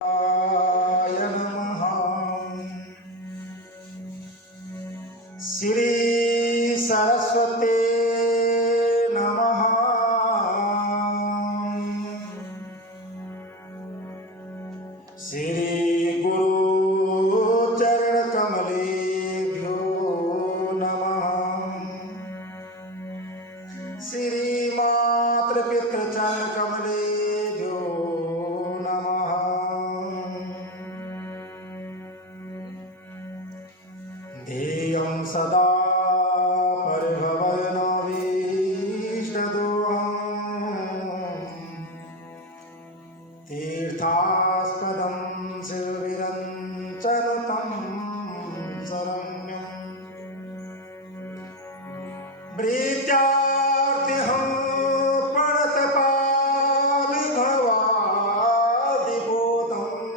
नमः। श्री सरस्वती नमः। श्री गुरु चरण कमलेभ्यो नमः। श्री मातृ पितृ चरण कमलेभ्यो नमः। ध्येयं सदा परिभवनभीष्टदोहम् तीर्थास्पदं शिवविरञ्चनुतं शरण्यम् प्रीत्यार्तिहं प्रणतपालिभवादिबोधम्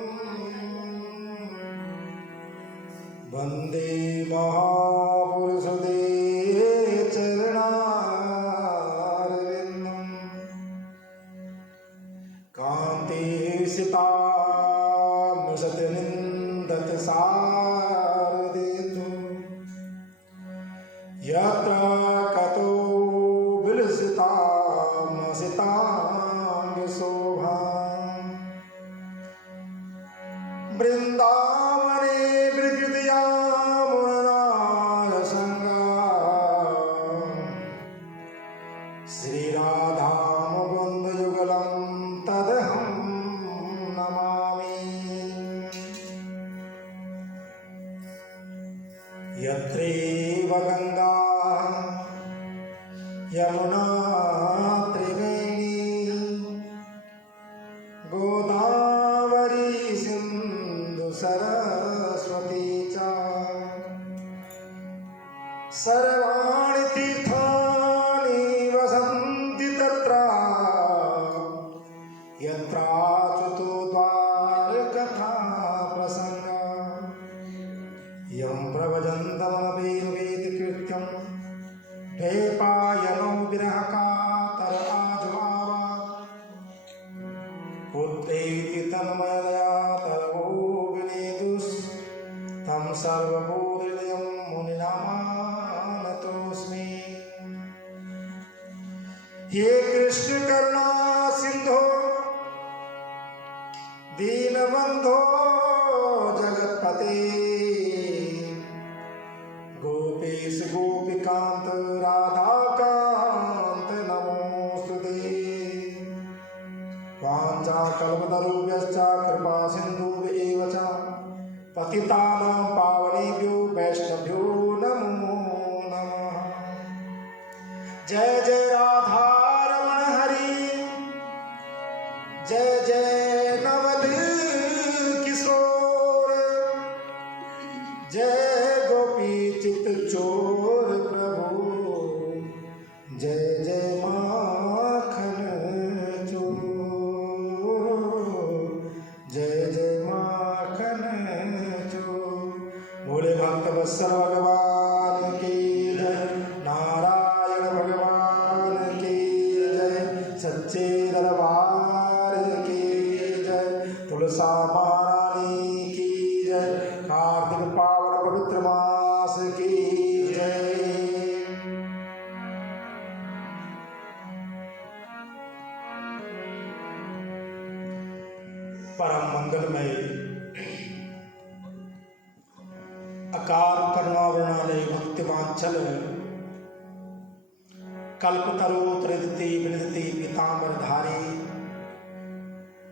वन्दे महापुरुषदे चरणारविन्दम् कान्तिसितामृषतिनिन्दतसारदेतु यत्र कतो विलसितामसिताङ्गशोभाम् वृन्दावने विकृत्या श्रीराधामुकुन्दयुगलं तदहं नमामि। यत्रैव गङ्गा यमुना त्रिवेणी गोदावरी सिन्धु सरस्वती च सर्वाणि तीर्थानि वसन्ति तत्र यत्राच्युतो द्वारकथा प्रसङ्गा यं प्रभजन्तमवेदकृत्यं द्वैपायनो विरहकातर आजुहावा पुत्रैति तन्मयदया तरवो विनेदुस् तं सर्वभूतहृदयं मुनिनामानतोऽस्मि। हे कृष्ण करुणा सिंधो दीनबंधो जगत्पते गोपेश गोपिकांत राधाकांत नमोस्तुते। वाञ्छाकल्पतरुभ्यश्च कृपा सिन्धुभ्येव च पतितानां पावनेभ्यो वैष्णवेभ्यो नमो नमः। जय जय राधा रमण हरि जय जय नवल किशोर जय गोपी चित चोर प्रभु जय जय माखन चोर जय जय माखन चोर। भोले भक्त वत्सल भगवान की जय नारायण भगवान की जय सच्चे दरबार की जय तुलसा महारानी की जय कार्तिक पावन पवित्र मास की जय। परम मंगलमय अकार करुणावृणालय भक्तिवांचल कल्पतरु त्रिदति विनदति पीतांबरधारी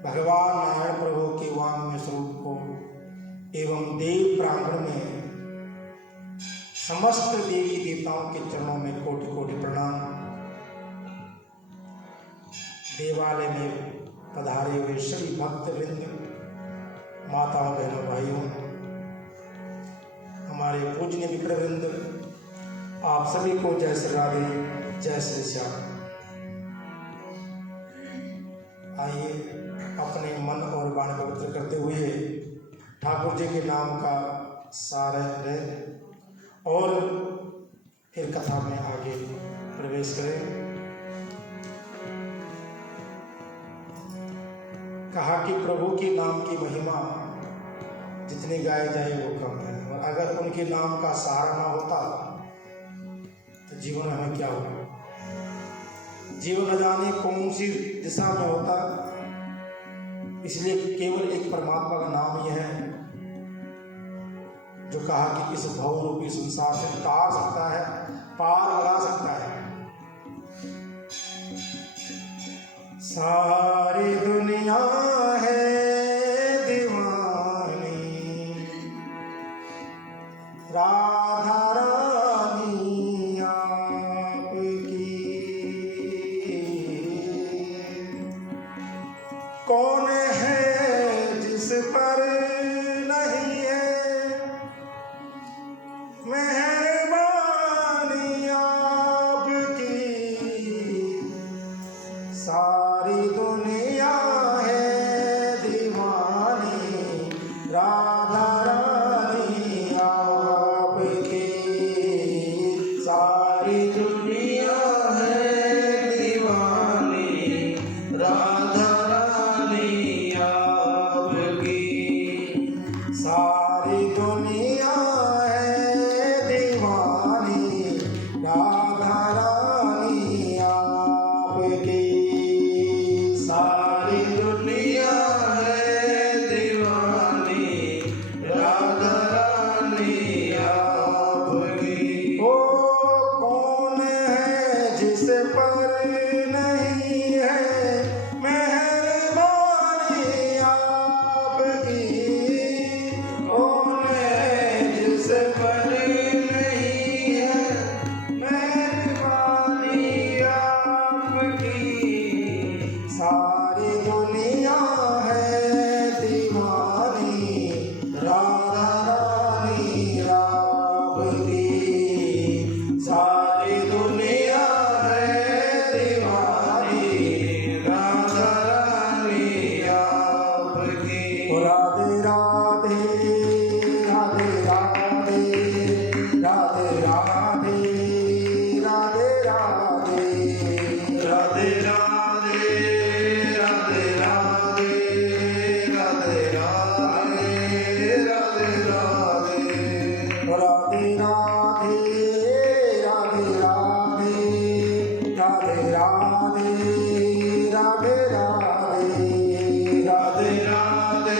भगवान नारायण प्रभु के वांग्मय स्वरूप को एवं देव प्रांगण में समस्त देवी देवताओं के चरणों में कोटि कोटि प्रणाम। देवालय में पधारे हुए सभी भक्त वृंद माताओं बहनों भाइयों हमारे पूजनीय मित्र वृंद आप सभी को जय श्री राधे जय श्री श्याम। आइए अपने मन और वाणी पवित्र करते हुए ठाकुर जी के नाम का सार लें और फिर कथा में आगे प्रवेश करें। कहा कि प्रभु के नाम की महिमा जितनी गाई जाए वो कम है, और अगर उनके नाम का सहारा ना होता तो जीवन हमें क्या होगा। जीवन न जाने कौन सी दिशा में होता। इसलिए केवल एक परमात्मा का नाम यह है जो कहा कि इस भव रूपी संसार से तार सकता है, पार लगा सकता है। सारी दुनिया है दीवानी, राधा रानी आपकी। कौन है जिस पर नहीं है मेहरबानी आपकी। सारी दुनिया है दीवानी, राधा रानी आपकी। सारी दुनिया है दीवानी, राधा रानी आपकी। सारी दुनिया है दीवानी, राधा रानी आपकी। सारी दुनिया है दीवानी, राधा रानी आपकी। ओ कौन है जिस पर नहीं है मेहरबानी आपकी। कौन है जिस पर नहीं है मेहरबानी आपकी। सारी दुनिया है दीवानी, राधा रानी आपकी। सारी दुनिया है दीवानी, राधा रानी आपकी। ओ राधे राधे राधे राधे राधे राधे राधे राधे राधे राधे राधे राधे राधे राधे राधे राधे। ओ राधे राधे राधे राधे राधे राधे राधे राधे राधे राधे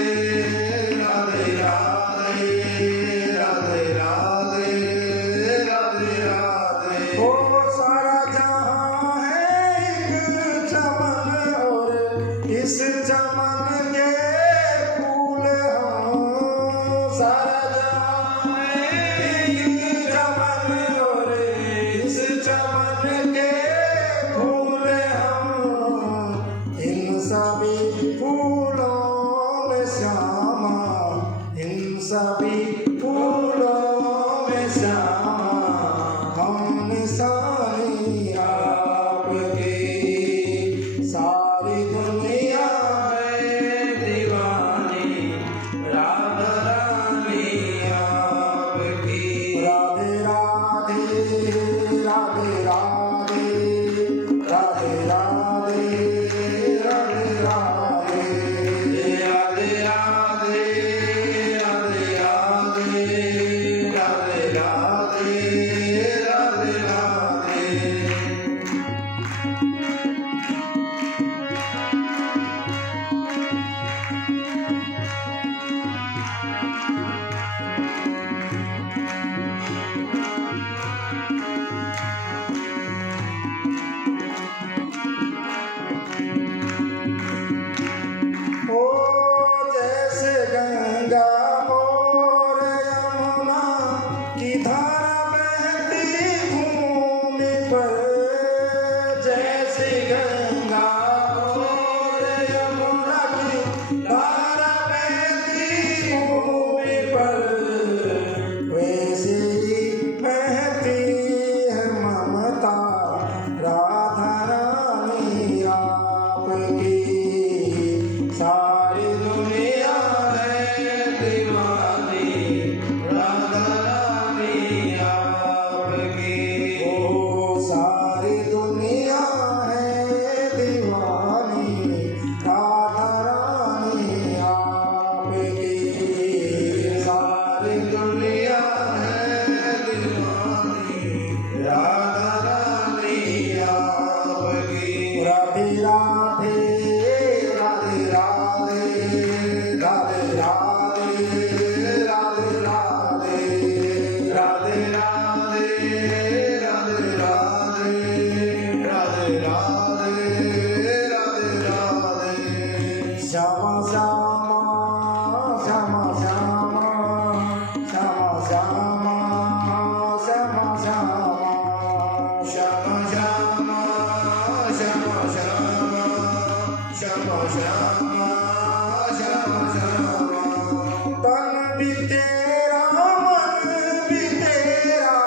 तेरा मन भी तेरा,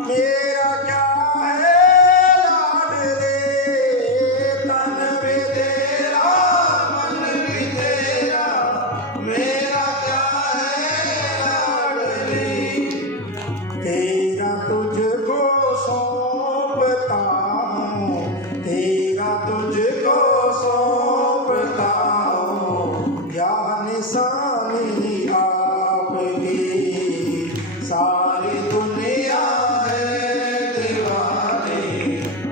मेरा क्या है लाड रे। तन भी तेरा मन भी तेरा, मेरा क्या है लाड रे। तेरा तुझको सौंपता हूँ, तेरा तुझको सौंपता हूँ, या निशानी आपकी। सारी दुनिया है दीवानी,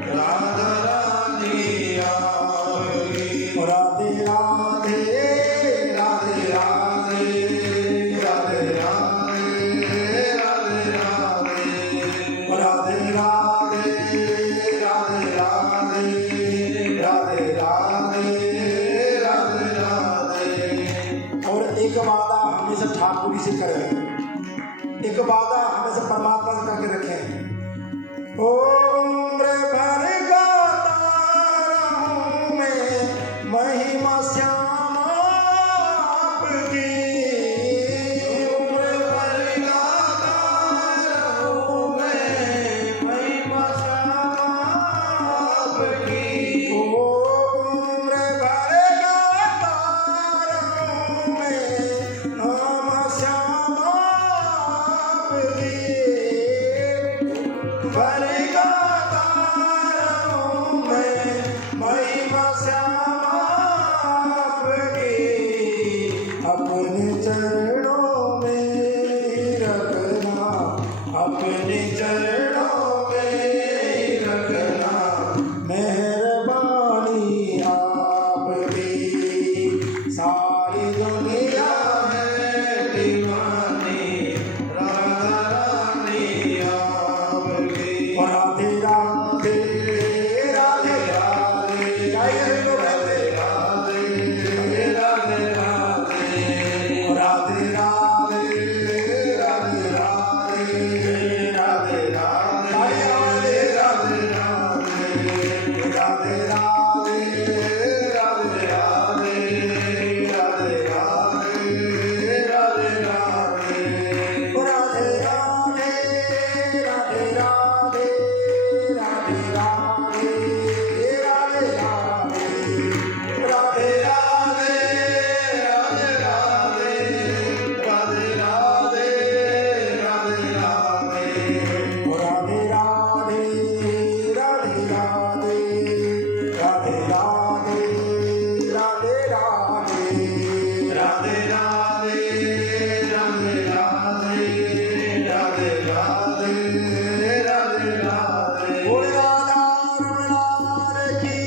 राधा रानी आपकी। राधे राधे राधे राधे राधे राधे राधे राधे राधे राधे राधे राधे राधे। और एक वादा हमेशा ठाकुर जी से करें, एक वादा हमेशा परमात्मा से करके रखें। उम्र भर गाता रहूं मैं महिमा श्याम आपकी। उम्र भर गाता रहूं मैं महिमा श्याम आपकी। उम्र भर गाता रहूं मैं नाम श्याम आपकी। भर गाता रहूं मैं महिमा श्याम आपकी। अपने चरणों में रखना, अपने चरणों में रखना, मेहरबानी आपकी। सारी दुनिया है दीवानी, राधा रानी आपकी। और राधे राधे राधे राधे, गाइए लोग राधे राधे राधे राधे। और राधे राधे राधे राधे राधे राधे, राधे राधे राधे राधे राधे राधे राधे राधे राधे राधे। और राधे राधे राधे राधे राधे राधे राधे राधे राधे राधे राधे राधे राधे राधे राधे। और राधे राधे राधे राधे राधे राधे राधे राधे राधे राधे राधे राधे राधे राधे राधे। बोल राधा रमण की,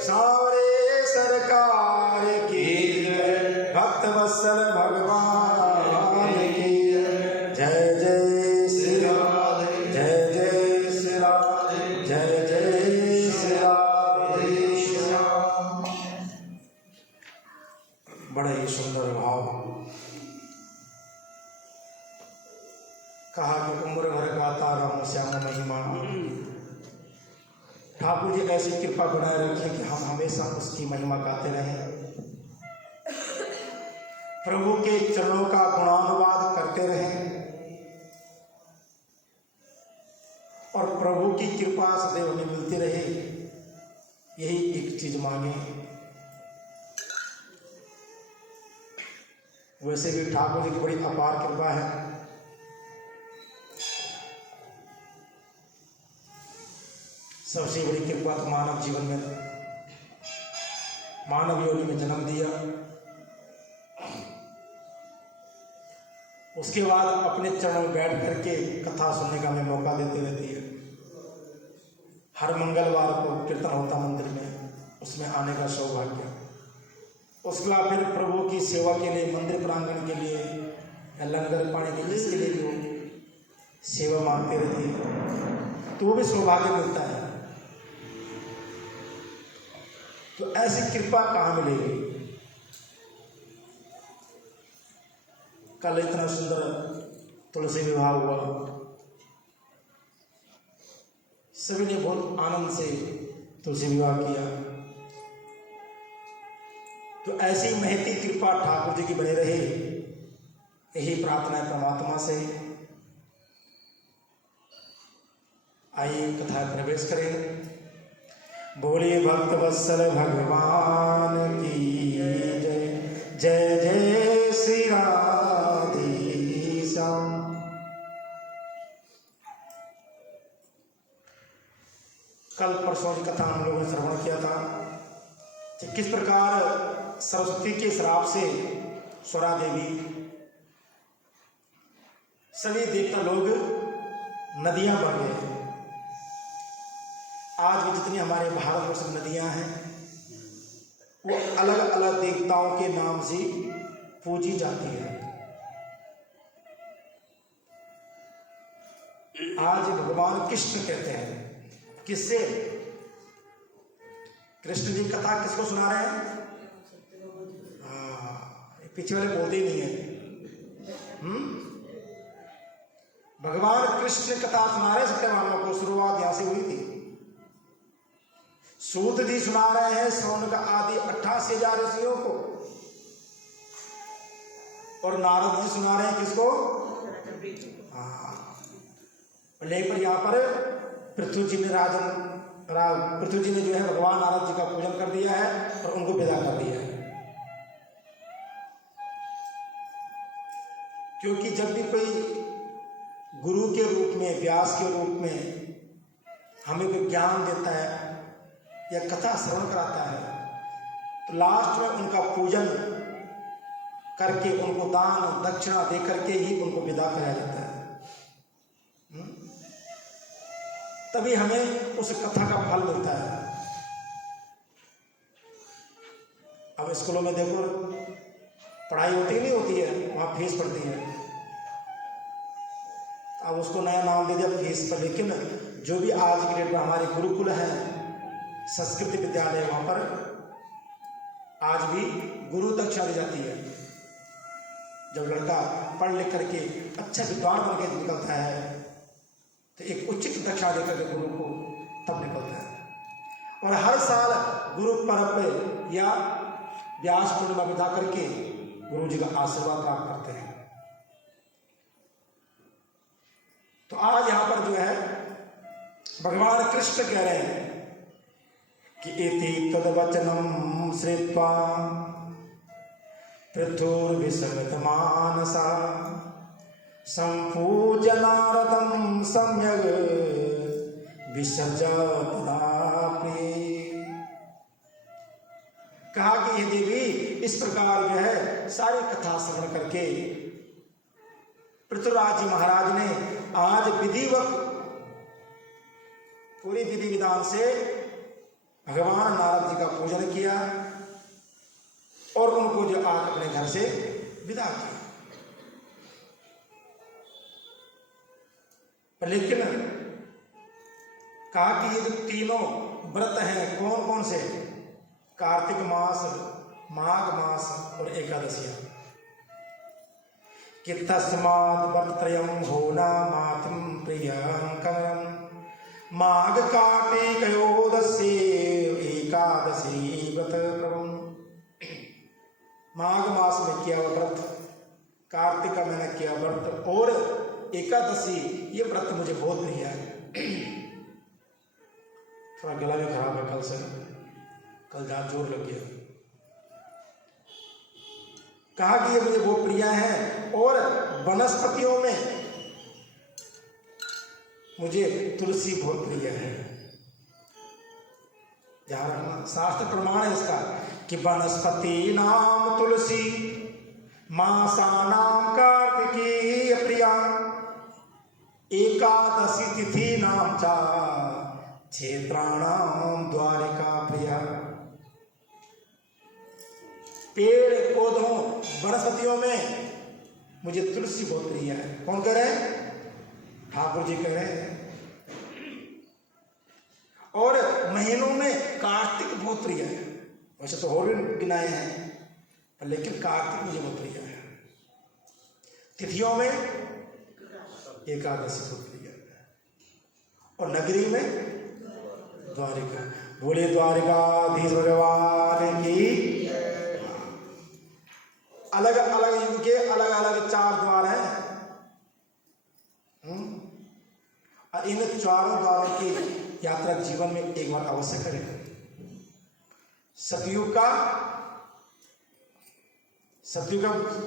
सारे सरकार की जय। भक्त वत्सल भगवान की जय। जय श्री राधे, जय जय श्री राधे, जय जय श्री राधे श्याम। बड़े ही सुंदर भाव। कहा कि उम्र भर गाता रहूं श्याम महिमा। ठाकुर जी ऐसी कृपा बनाए रखें कि हम हमेशा उसकी महिमा गाते रहें, प्रभु के चरणों का गुणानुवाद करते रहें और प्रभु की कृपा सदैव हमें मिलती रहे। यही एक चीज मांगे। वैसे भी ठाकुर जी की बड़ी अपार कृपा है। सबसे बड़ी कृपा तो मानव जीवन में, मानव योनि में जन्म दिया, उसके बाद अपने चरणों में बैठ करके कथा सुनने का हमें मौका देते रहती है। हर मंगलवार को कीर्तन होता मंदिर में, उसमें आने का सौभाग्य। उसके बाद फिर प्रभु की सेवा के लिए, मंदिर प्रांगण के लिए या लंगर पाने के लिए, इसके लिए भी वो सेवा मांगते रहती है, तो वो भी सौभाग्य मिलता है। तो ऐसी कृपा कहाँ मिलेगी? कल इतना सुंदर तुलसी विवाह हुआ, सभी ने बहुत आनंद से तुलसी विवाह किया। तो ऐसी महती कृपा ठाकुर जी की बनी रहे, यही प्रार्थना है परमात्मा से। आइए कथा प्रवेश करें। बोलिए भक्त वत्सल भगवान की जय। जय जय श्री राधेश्याम। कल परसों की कथा हम लोगों ने श्रवण किया था कि किस प्रकार सरस्वती के श्राप से स्वरा देवी, सभी देवता लोग नदियां बन गए। आज भी जितनी हमारे भारतवर्ष में नदियां हैं वो अलग अलग देवताओं के नाम से पूजी जाती है। आज भगवान कृष्ण कहते हैं। किससे? कृष्ण जी कथा किसको सुना रहे हैं? पीछे वाले बोलते ही नहीं है। भगवान कृष्ण कथा सुना रहे सत्यभामा को। शुरुआत यहां से हुई थी। सूत जी सुना रहे हैं शौनक आदि 88,000 ऋषियों को, और नारद जी सुना रहे हैं किसको? लेकिन यहां पर पृथ्वी जी ने जो है भगवान नारद जी का पूजन कर दिया है और उनको विदा कर दिया है। क्योंकि जब भी कोई गुरु के रूप में, व्यास के रूप में हमें कोई ज्ञान देता है या कथा श्रवण कराता है तो लास्ट में उनका पूजन करके, उनको दान दक्षिणा दे करके ही उनको विदा कराया जाता है। तभी हमें उस कथा का फल मिलता है। अब स्कूलों में देखो पढ़ाई होती नहीं होती है, वहां फीस पड़ती है। अब उसको नया नाम दे दिया फीस पर, लेकिन जो भी आज की डेट में हमारे गुरुकुल हैं, संस्कृत विद्यालय, वहां पर आज भी गुरु दक्षिणा दी जाती है। जब लड़का पढ़ लिख करके अच्छा विद्वान बन के निकलता है तो एक उचित दक्षिणा देकर के गुरु को तब निकलता है। और हर साल गुरु पर्व या व्यास पूर्णिमा बिता करके गुरु जी का आशीर्वाद प्राप्त करते हैं। तो आज यहां पर जो है भगवान कृष्ण कह रहे हैं कि इति तद्वचनम श्रुत्वा पृथुर्विसमितमानसा संपूज्य नारदं सम्यग् विसर्जतापि। कहा कि ये देवी इस प्रकार जो है सारी कथा श्रवण करके पृथुराज जी महाराज ने आज विधिवत पूरी विधि विधान से भगवान नारद जी का पूजन किया और उनको जो आज अपने घर से विदा किया। लेकिन कहा कि ये जो तीनों व्रत हैं कौन कौन से? कार्तिक मास, माघ मास और एकादशियां। कि तस्मात् व्रतत्रयं होना मातृ प्रियंकरं माघ कार्तिकयोदशे एकादशी व्रत प्रभुं। माघ मास में किया व्रत, कार्तिक का मैंने किया व्रत और एकादशी ये व्रत मुझे बहुत प्रिय है। थोड़ा गला भी खराब है कल से, कल ज्यादा जोर लग गया। कहा कि ये मुझे बहुत प्रिय है और वनस्पतियों में मुझे तुलसी बहुत प्रिय है। ध्यान रखना, शास्त्र प्रमाण है इसका कि वनस्पति नाम तुलसी मासानाम कार्तिकी प्रिया एकादशी तिथि नाम चा क्षेत्राणाम द्वारिका प्रिया। पेड़ पौधों वनस्पतियों में मुझे तुलसी बहुत प्रिय है। कौन कह रहे हैं? ठाकुर जी कह रहे हैं। और महीनों में कार्तिक बहुत प्रिय है। वैसे तो और भी गिनाए हैं लेकिन कार्तिक मुझे बहुत प्रिय है। तिथियों में एकादशी बहुत प्रिय है। और नगरी में द्वारिका। बोले द्वारिकाधीश भगवान की। अलग अलग युग के अलग अलग 4 द्वार हैं। और इन 4 द्वारों की यात्रा जीवन में एक बार अवश्य करें। सतयुग का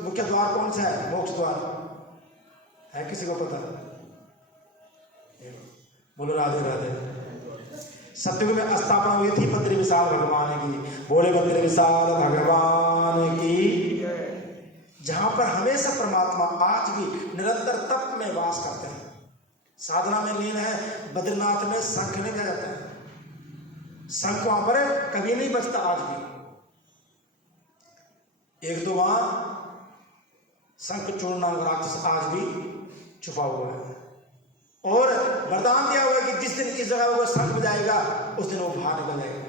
मुख्य द्वार कौन सा है? मोक्ष द्वार है, किसी को पता? बोलो राधे राधे। सतयुग में स्थापना हुई थी बद्री विशाल भगवान की। बोले बद्री विशाल भगवान की। जहां पर हमेशा परमात्मा आज भी निरंतर तप में वास करते हैं, साधना में लीन है। बद्रीनाथ में शंख नहीं बजाता है, शंख वहां पर कभी नहीं बजता आज भी। एक दो वहां शंख चूर्ण राक्षस आज भी छुपा हुआ है, और वरदान दिया हुआ है कि जिस दिन इस जगह वो शंख बजाएगा उस दिन वो बाहर निकल जाएगा।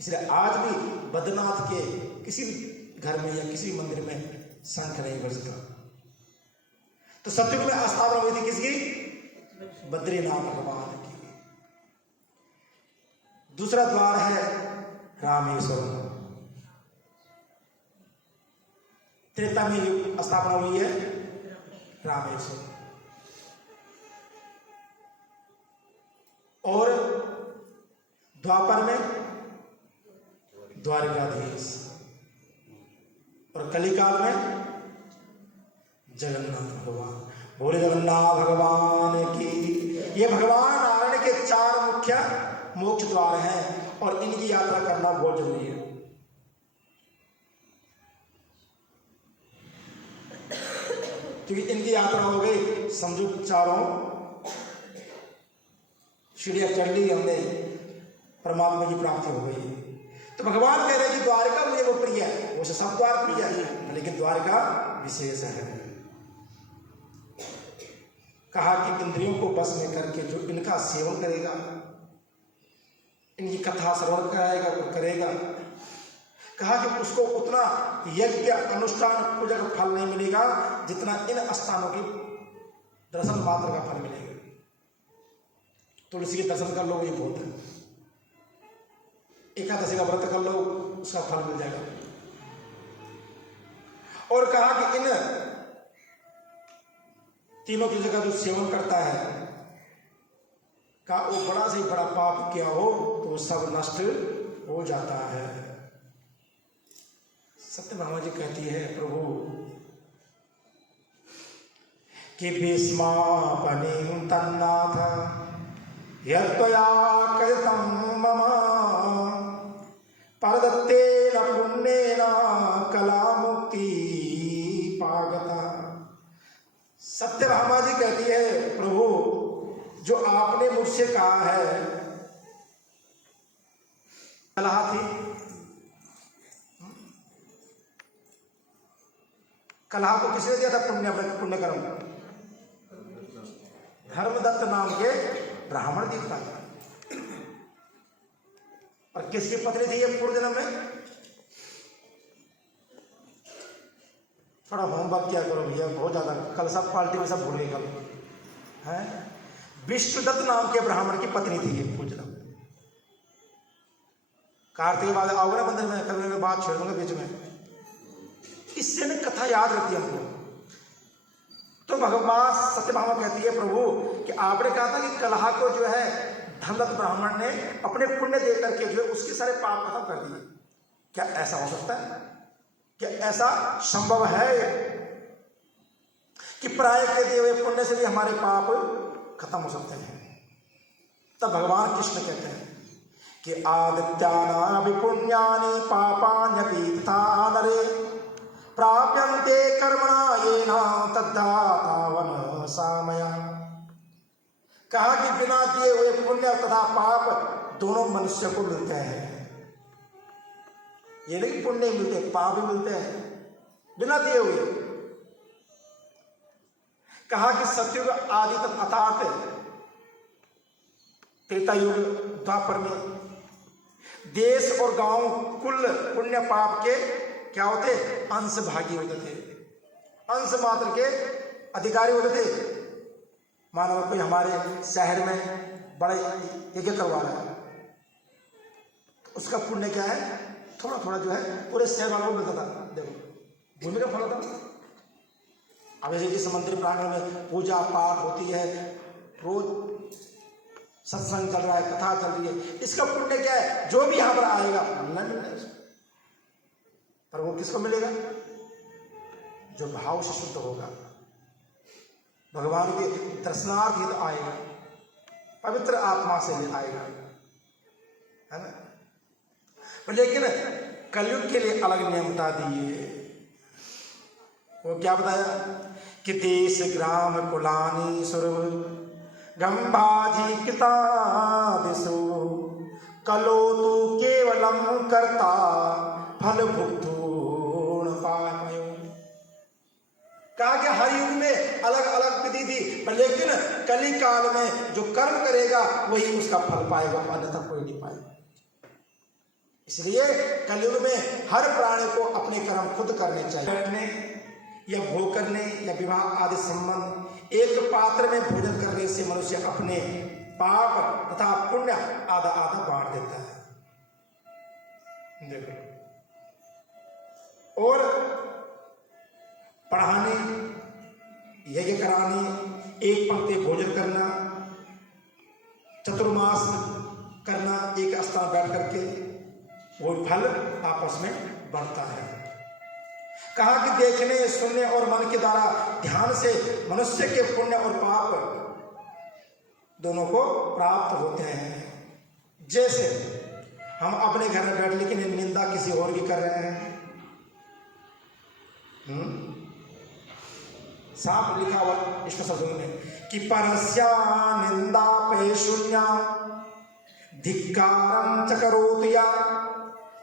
इसलिए आज भी बद्रीनाथ के किसी भी घर में या किसी मंदिर में शंख नहीं बजता। तो सतयुग में स्थापना हुई थी किसकी? बद्रीनाथ भगवान की। दूसरा द्वार है रामेश्वरम। त्रेता में स्थापना हुई है रामेश्वरम। और द्वापर में द्वारिकाधीश, और कलिकाल में जगन्नाथ भगवान। बोले जगन्नाथ भगवान की। ये भगवान नारायण के 4 मुख्य मोक्ष द्वार हैं, और इनकी यात्रा करना बहुत जरूरी है। क्योंकि इनकी यात्रा हो गई, समझो 4 सीढ़ियां चढ़ ली हमने, परमात्मा की प्राप्ति हो गई। तो भगवान कह रहे हैं कि द्वारका मुझे वो प्रिय है, वो सब द्वार प्रिय है, लेकिन द्वारका विशेष है। कहा कि इंद्रियों को बस में करके जो इनका सेवन करेगा, इनकी कथा श्रवण करेगा, कहा कि उसको उतना यज्ञ अनुष्ठान पूजा का फल नहीं मिलेगा जितना इन स्थानों के दर्शन मात्र का फल मिलेगा। तुलसी के दर्शन कर लो, ये बहुत है। एकादशी का व्रत कर लो, उसका फल मिल जाएगा। और कहा कि इन तीनों की जगह जो सेवन करता है, का वो बड़ा से बड़ा पाप किया हो तो वो सब नष्ट हो जाता है। सत्यभामा जी कहती है प्रभु कि भीष्मापनिं तन्नाथ यत्त्वया कृतं मम परदत्तेन पुण्येन कलामुक्ति पागता। सत्यभामा जी कहती है प्रभु, जो आपने मुझसे कहा है, कलह थी, कलह को किसने दिया था? पुण्य कर्म धर्मदत्त नाम के ब्राह्मण दिखता था। और किसकी पत्नी थी ये पूर्व जन्म में? थोड़ा होमवर्क किया करो भैया, बहुत ज्यादा, कल सब पार्टी में सब भूल गए कल है। विष्णुदत्त नाम के ब्राह्मण की पत्नी थी ये पूर्व जन्म। कार्तिक बाद आओगे ना मंदिर में, कभी मैं बात छेड़ दूंगा बीच में, इससे में कथा याद रहती है हमको। तो भगवान सत्यभामा कहती है प्रभु कि आपने कहा था कि कलह को जो है धर्मदत्त ब्राह्मण ने अपने पुण्य दे करके जो है उसके सारे पाप खत्म कर दिए। क्या ऐसा हो सकता है? क्या ऐसा संभव है कि प्राय के दिए हुए पुण्य से भी हमारे पाप खत्म हो सकते हैं? तब भगवान कृष्ण कहते हैं कि आदित्याना विपुण्यानि पापान्यपि तथा नरे प्राप्यन्ते कर्मणा येन तद्धातावन सामया। कहा कि बिना दिए हुए पुण्य तथा पाप दोनों मनुष्य को मिलते हैं। ये नहीं पुण्य मिलते, पाप भी मिलते हैं बिना दिए हुए। कहा कि सतयुग आदि तक अर्थात त्रेता युग द्वापर में देश और गांव कुल पुण्य पाप के क्या होते? अंश भागी होते थे, अंश मात्र के अधिकारी होते थे। मानो कोई हमारे शहर में बड़े यज्ञ करवा रहा है, तो उसका पुण्य क्या है? थोड़ा थोड़ा जो है पूरे शहर वालों को मिलता था। देखो भूमि का फल होता है। अब जैसे जिस मंदिर प्रांगण में पूजा पाठ होती है, रोज सत्संग चल रहा है, कथा चल रही है, इसका पुण्य क्या है? जो भी यहां पर आएगा मिलना मिलना इसको, पर वो किसको मिलेगा? जो भाव से शुद्ध होगा, भगवान के दर्शनार्थ ही तो आएगा, पवित्र आत्मा से भी आएगा, है ना। पर लेकिन कलयुग के लिए अलग नियम बता दिए। वो क्या बताया कि देश ग्राम कुलानी सुरव गंभाजी किता दिशो कलो तू केवलम करता फल भुक्तूण पायो। कहा कि हर युग में अलग अलग विधि थी, पर लेकिन कली काल में जो कर्म करेगा वही उसका फल पाएगा, अन्यथा कोई नहीं पाएगा। इसलिए कलयुग में हर प्राणी को अपने कर्म खुद करने चाहिए। बैठने या भोग करने या विवाह आदि संबंध एक पात्र में भोजन करने से मनुष्य अपने पाप तथा पुण्य आधा आधा बांट देता है। देखो, और पढ़ाने, यज्ञ कराने, एक पंक्ति भोजन करना, चतुर्मास करना, एक स्थान बैठ करके, वो फल आपस में बढ़ता है। कहा कि देखने, सुनने और मन के द्वारा ध्यान से मनुष्य के पुण्य और पाप दोनों को प्राप्त होते हैं। जैसे हम अपने घर में बैठ लेकिन निंदा किसी और की कर रहे हैं, साफ लिखा हुआ इसको शब्दों में कि परस्या निंदा पे शून्या धिक्कारं च करोति या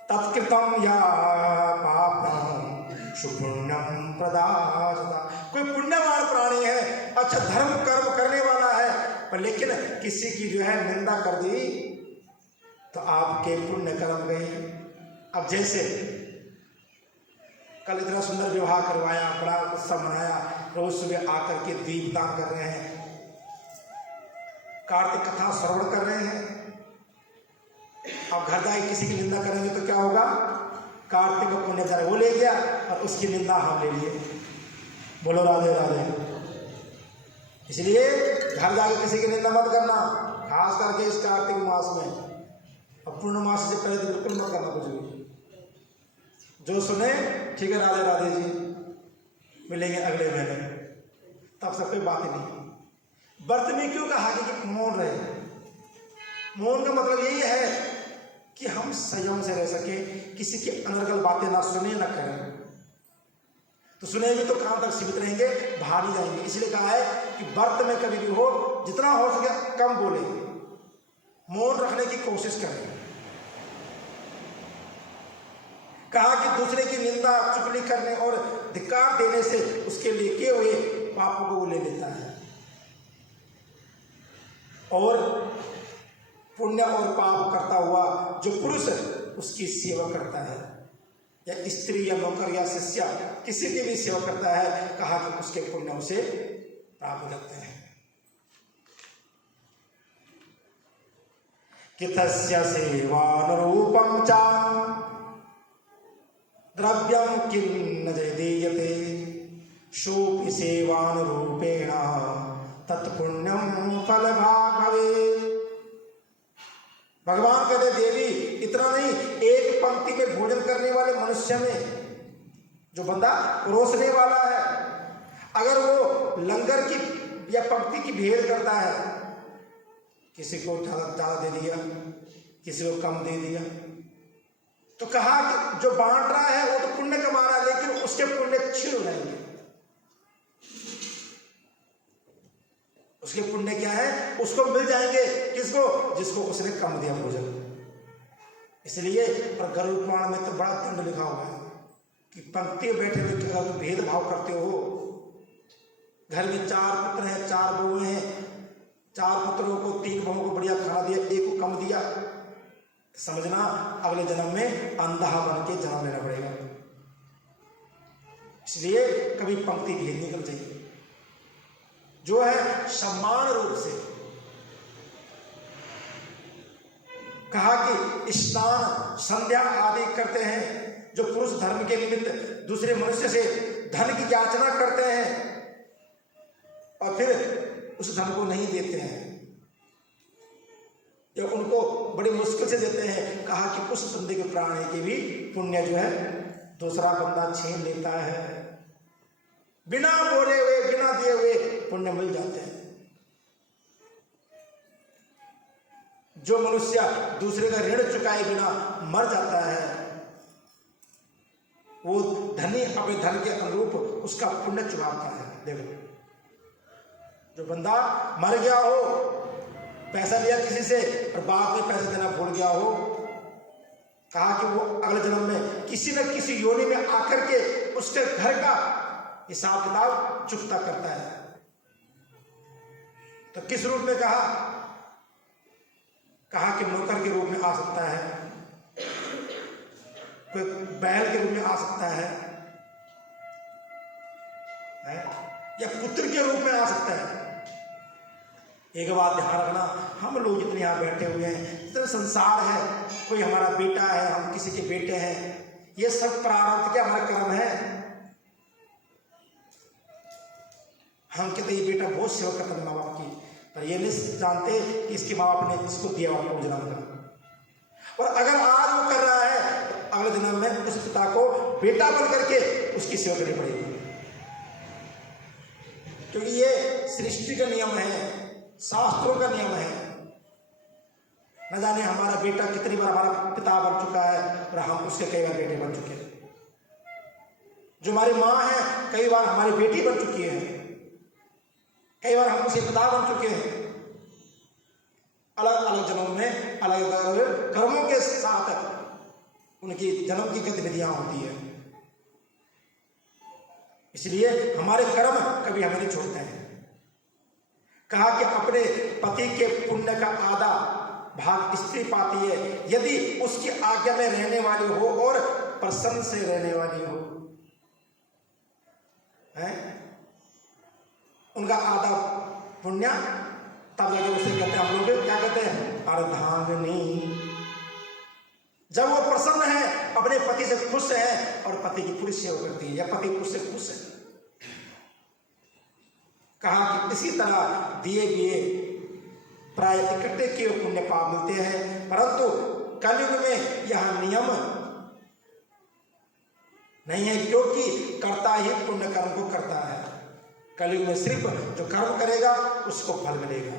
तत्कृतं या पापं सुपुण्यं प्रदायता। कोई पुण्यवान प्राणी है, अच्छा धर्म कर्म करने वाला है, पर लेकिन किसी की जो है निंदा कर दी तो आपके पुण्य कर्म गए। अब जैसे कल इतना सुंदर विवाह करवाया, बड़ा उत्सव मनाया, रोज सुबह आकर के दीपदान कर रहे हैं, कार्तिक कथा श्रवण कर रहे हैं। अब घर जाके किसी की निंदा करेंगे तो क्या होगा? कार्तिक का पुण्य वो ले गया और उसकी निंदा हम ले लिए। बोलो राधे राधे। इसलिए घर जाके किसी की निंदा मत करना, खास करके इस कार्तिक मास में। अब पूर्णमास से पहले तो बिल्कुल मत करना कुछ भी। जो सुने ठीक है, राधे राधे जी, मिलेंगे अगले महीने, तब सब कोई बात ही नहीं। व्रत में क्यों कहा कि मौन रहे? मौन का मतलब यही है कि हम संयम से रह सके, किसी की अनर्गल बातें ना सुने ना करें। तो सुनेंगे तो कहां तक सीमित रहेंगे, बाहर ही जाएंगे। इसलिए कहा है कि व्रत में कभी भी हो, जितना हो सके कम बोले, मौन रखने की कोशिश करें। कहा कि दूसरे की निंदा चुगली करने और धिक्कार देने से उसके लिए किए हुए पापों को वो ले लेता है, और पुण्य और पाप करता हुआ जो पुरुष उसकी सेवा करता है, या स्त्री या नौकर या शिष्य किसी की भी सेवा करता है, कहा कि उसके पुण्य उसे प्राप्त करते हैं। कि तस्य सेवानुरूपं च द्रव्यं किन्न दीयते सोऽपि सेवानुरूपेण तत्पुण्यं फलभाग् भवेत्। भगवान कहते देवी, इतना नहीं, एक पंक्ति में भोजन करने वाले मनुष्य में जो बंदा परोसने वाला है, अगर वो लंगर की या पंक्ति की भेद करता है, किसी को ज्यादा दे दिया, किसी को कम दे दिया, तो कहा कि जो बांट रहा है वो तो पुण्य कमा रहा है, लेकिन उसके पुण्य क्षीण हो जाएंगे। उसके पुण्य क्या है? उसको मिल जाएंगे। किसको? जिसको उसने कम दिया भोजन। इसलिए और गरुड़ पुराण में तो बड़ा दंड लिखा हुआ है कि पंक्ति बैठे हुए अगर तुम भेदभाव करते हो, घर में 4 पुत्र हैं, 4 बहुएं हैं, 4 पुत्रों को 3 बहुओं को बढ़िया खाना दिया, एक को कम दिया, समझना अगले जन्म में अंधा बन के जन्म लेना पड़ेगा। इसलिए कभी पंक्ति भेद नहीं करनी चाहिए। जो है समान रूप से कहा कि स्नान संध्या आदि करते हैं, जो पुरुष धर्म के निमित्त दूसरे मनुष्य से धन की याचना करते हैं और फिर उस धन को नहीं देते हैं या उनको बड़ी मुश्किल से देते हैं, कहा कि उस बंदे के प्राण के भी पुण्य जो है दूसरा बंदा छीन लेता है। बिना बोले हुए, बिना दिए हुए पुण्य मिल जाते हैं। जो मनुष्य दूसरे का ऋण चुकाए बिना मर जाता है, वो धनी अपने धन के अनुरूप उसका पुण्य चुकाता है। देखो, जो बंदा मर गया हो, पैसा लिया किसी से और बाद में पैसा देना भूल गया हो, कहा कि वो अगले जन्म में किसी न किसी योनि में आकर के उसके घर का हिसाब किताब चुकता करता है। तो किस रूप में कहा कि नौकर के रूप में आ सकता है, कोई बैल के रूप में आ सकता है या पुत्र के रूप में आ सकता है। एक बात ध्यान रखना, हम लोग जितने यहाँ बैठे हुए हैं, जितने संसार है, कोई हमारा बेटा है, हम किसी के बेटे हैं, ये सब प्रारब्ध के हमारा कर्म है। हम कहते ये बेटा बहुत सेवा करता है माँ बाप की, पर ये नहीं जानते कि इसके माँ बाप ने इसको दिया हुआ पूर्ण जन्म का। और अगर आज वो कर रहा है तो अगले जन्म में उस पिता को बेटा बन करके उसकी सेवा करनी पड़ेगी, क्योंकि ये सृष्टि का नियम है, शास्त्रों का नियम है। न जाने हमारा बेटा कितनी बार हमारा पिता बन चुका है और हम उसके कई बार बेटे बन चुके हैं। जो हमारी माँ है कई बार हमारी बेटी बन चुकी है, कई बार हम उसके पिता बन चुके हैं। अलग अलग जन्मों में अलग अलग कर्मों के साथ उनकी जन्म की गतिविधियां होती है। इसलिए हमारे कर्म कभी हमें नहीं छोड़ते हैं। कहा कि अपने पति के पुण्य का आधा भाग स्त्री पाती है यदि उसकी आज्ञा में रहने वाली हो और प्रसन्न से रहने वाली हो, है? उनका आधा पुण्य तब जाके उसे कहते हैं, हम लोग क्या कहते हैं, अर्धांगिनी। जब वो प्रसन्न है, अपने पति से खुश है और पति की पूरी सेवा करती है या पति उससे खुश है। कहा कि इसी तरह दिए दिए प्राय इकट्ठे किए पुण्य पाप मिलते हैं, परंतु कलयुग में यह नियम नहीं है, क्योंकि कर्ता ही पुण्य कर्म को करता है। कलयुग में सिर्फ जो कर्म करेगा उसको फल मिलेगा।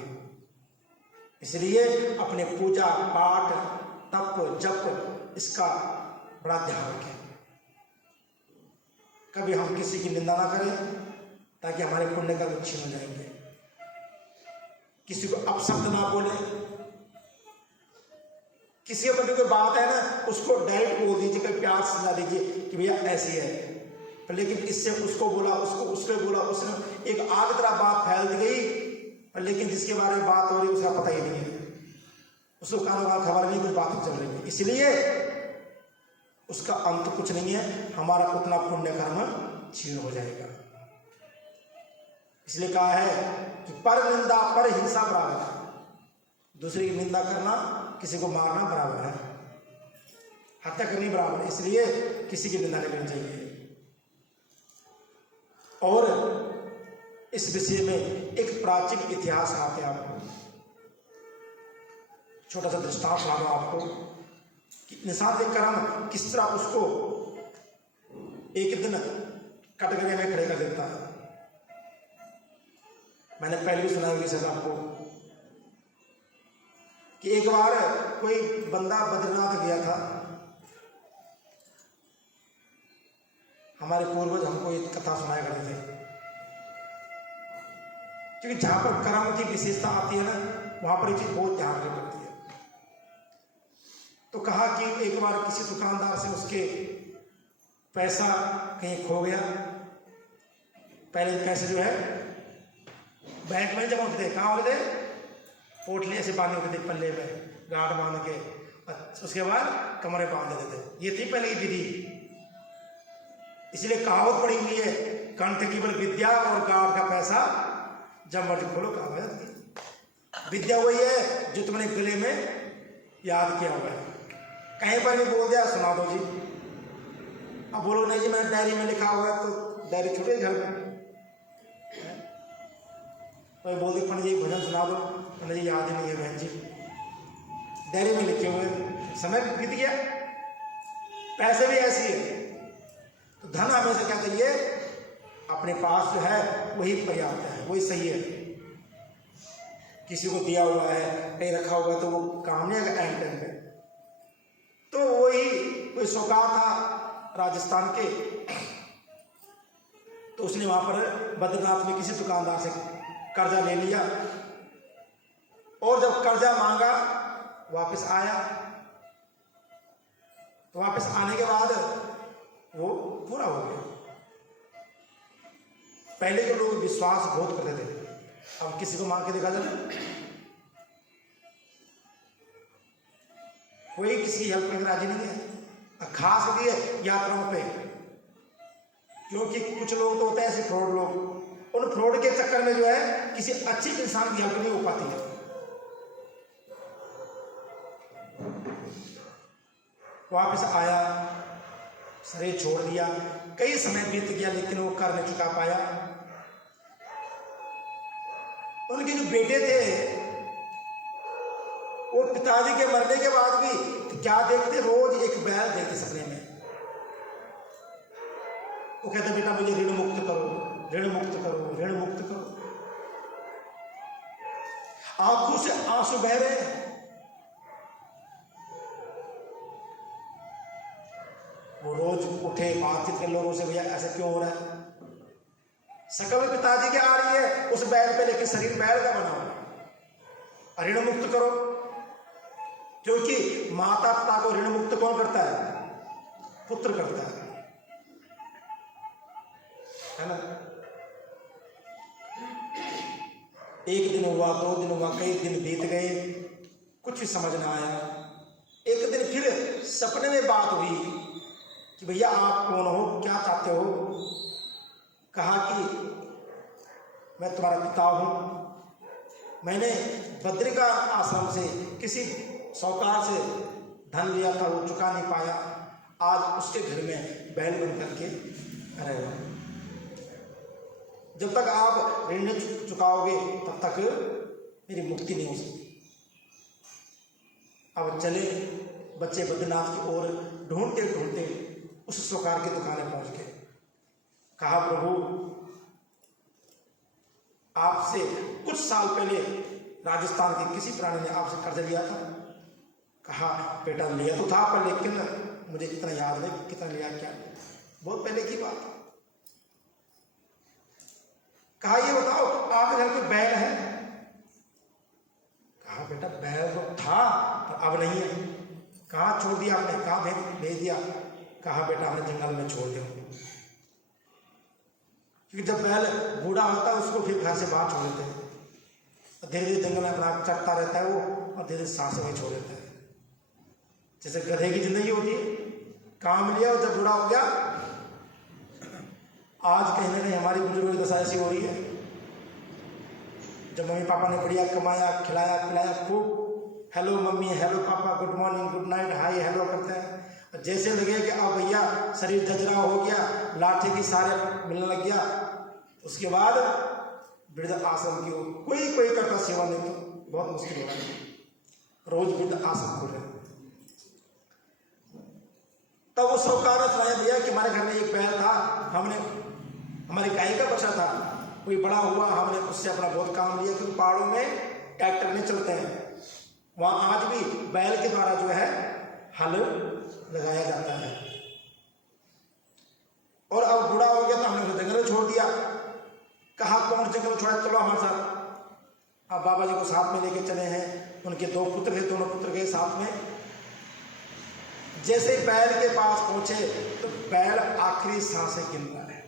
इसलिए अपने पूजा पाठ तप जप इसका बड़ा ध्यान रखें। कभी हम किसी की निंदा ना करें ताकि हमारे पुण्य कर्म छीन हो जाएंगे। किसी को अपशब्द ना बोले, किसी के प्रति कोई बात है ना उसको डायरेक्ट बोल दीजिए, कोई प्यार से समझा दीजिए कि भैया ऐसी है, पर लेकिन इससे उसको बोला, उसको बोला, उसने एक आग तरह बात फैल दी गई, पर लेकिन जिसके बारे में बात हो रही है उसका पता ही नहीं है, उसको कानों का खबर नहीं, कुछ बातें चल रही है, इसलिए उसका अंत कुछ नहीं है, हमारा उतना पुण्य कर्म छीन हो जाएगा। इसलिए कहा है कि पर निंदा पर हिंसा बराबर है। दूसरे की निंदा करना, किसी को मारना बराबर है, हत्या करनी बराबर है। इसलिए किसी की निंदा नहीं करनी चाहिए। और इस विषय में एक प्राचीन इतिहास आते आपको, छोटा सा दृष्टांत मानो आपको कि इंसान के कर्म किस तरह उसको एक दिन कटघरे में खड़े कर देता है। मैंने पहले भी सुना होगी सर आपको कि एक बार कोई बंदा बद्रीनाथ गया था। हमारे पूर्वज हमको एक कथा सुनाया करते थे, क्योंकि जहां पर कर्म की विशेषता आती है ना, वहां पर एक चीज बहुत ध्यान रखनी पड़ती है। तो कहा कि एक बार किसी दुकानदार से उसके पैसा कहीं खो गया। पहले पैसे जो है बैंक में जमा होते थे, कहाँ होते थे, पोटली ऐसे बांधे होते थे पल्ले में, गांठ बांध के, उसके बाद कमरे बांध देते थे। ये थी पहले की विधि। इसलिए कहावत पड़ी हुई है, कंठ केवल विद्या और गांठ का पैसा जब मर्जी खोलो काम है। विद्या वही है जो तुमने गले में याद किया हुआ है, कहीं पर भी बोल दिया सुना दो जी। अब बोलो नहीं जी मैंने डायरी में लिखा हुआ है, तो डायरी छूटे घर में। कोई बोल दी पंडित जी भजन सुना दो, पंडित जी याद ही नहीं है बहन जी, डायरी में लिखे हुए, समय बीत गया। पैसे भी ऐसी है, तो धन हमेशा क्या चाहिए, अपने पास जो है वही पर्याप्त है, वही सही है। किसी को दिया हुआ है, कहीं रखा हुआ है, तो वो काम नहीं आएगा एंड टाइम पे। तो वही कोई सौकार था राजस्थान के, तो उसने वहां पर बद्रीनाथ में किसी दुकानदार से कर्जा ले लिया, और जब कर्जा मांगा वापस आया, तो वापस आने के बाद वो पूरा हो गया। पहले के लोग विश्वास बहुत करते थे, अब किसी को मांग के देखा जाए, कोई किसी की हेल्प करने राजी नहीं है, खास करके यात्राओं पे। क्योंकि कुछ लोग तो होते हैं ऐसे फ्रॉड लोग, उन फ्रॉड के चक्कर में जो है किसी अच्छे इंसान की हेल्प नहीं हो पाती है। वापस आया, शरीर छोड़ दिया, कई समय बीत गया, लेकिन वो कर नहीं चुका पाया। उनके जो बेटे थे वो पिताजी के मरने के बाद भी क्या देखते, रोज एक बैल देखते सपने में। वो कहते बेटा मुझे ऋण मुक्त करो, ऋण मुक्त करो, ऋण मुक्त करो। आंखों से आंसू बह रहे हैं। वो रोज उठे, बातचीत कर लोगों से, भैया ऐसा क्यों हो रहा है। शकल पिताजी की आ रही है उस बैल पे, लेकिन शरीर बैल का बना हुआ। ऋण मुक्त करो, क्योंकि माता पिता को ऋण मुक्त कौन करता है, पुत्र करता है ना। एक दिन हुआ, 2 दिन हुआ, कई दिन बीत गए, कुछ भी समझ ना आया। एक दिन फिर सपने में बात हुई कि भैया आप कौन हो, क्या चाहते हो। कहा कि मैं तुम्हारा पिता हूं, मैंने बद्रिका आश्रम से किसी साहूकार से धन लिया था, वो चुका नहीं पाया, आज उसके घर में बैल बन करके रह रहा हूं। जब तक आप ऋण नहीं चुकाओगे तब तक मेरी मुक्ति नहीं हो सकती। अब चले बच्चे बद्रीनाथ की ओर, ढूंढते ढूंढते उस साहूकार की दुकान पहुंच गए। कहा प्रभु आपसे कुछ साल पहले राजस्थान के किसी प्राणी ने आपसे कर्ज लिया था। कहा बेटा लिया तो था, पर लेकिन मुझे इतना याद नहीं कितना लिया, क्या बहुत पहले की बात। कहा ये बताओ आपके घर पे बैल है। कहा बेटा बैल तो था पर अब नहीं है। कहाँ छोड़ दिया आपने, कहाँ भेज दिया। कहा बेटा हमने जंगल में छोड़ दिया, क्योंकि जब बैल बूढ़ा होता है उसको फिर घर से बाहर छोड़ देते हैं, धीरे धीरे जंगल में अपना चढ़ता रहता है वो, और धीरे धीरे सांसें में छोड़ देता है। जैसे गधे की जिंदगी होती है, काम लिया और जब बूढ़ा हो गया। आज कहीं ना कहीं हमारी बुजुर्गों की दशा ऐसी हो रही है, जब मम्मी पापा ने बढ़िया कमाया, खिलाया पिलाया खूब, हेलो मम्मी, हेलो पापा, good morning, good night, hi hello करते हैं। जैसे लगे कि अब भैया शरीर जजरा हो गया, लाठी की सारे मिलने लग गया, उसके बाद वृद्ध आश्रम की कोई करता सेवा, नहीं तो बहुत मुश्किल हो रहा है। रोज वृद्ध आश्रम खोल रहे। तब वो साहूकार ने सुनाया दिया कि हमारे घर में एक बैल था, हमने हमारी गाय का बच्चा था, कोई बड़ा हुआ, हमने उससे अपना बहुत काम लिया, क्योंकि पहाड़ों में ट्रैक्टर नहीं चलते हैं, वहां आज भी बैल के द्वारा जो है हल लगाया जाता है। और अब बूढ़ा हो गया तो हमने उसे जंगल छोड़ दिया। कहा कौन जंगल छोड़ा, चलो हमारे साथ। अब बाबा जी को साथ में लेके चले हैं, उनके 2 पुत्र थे, दोनों पुत्र गए साथ में। जैसे ही बैल के पास पहुंचे तो बैल आखिरी सांसें गिन रहा है।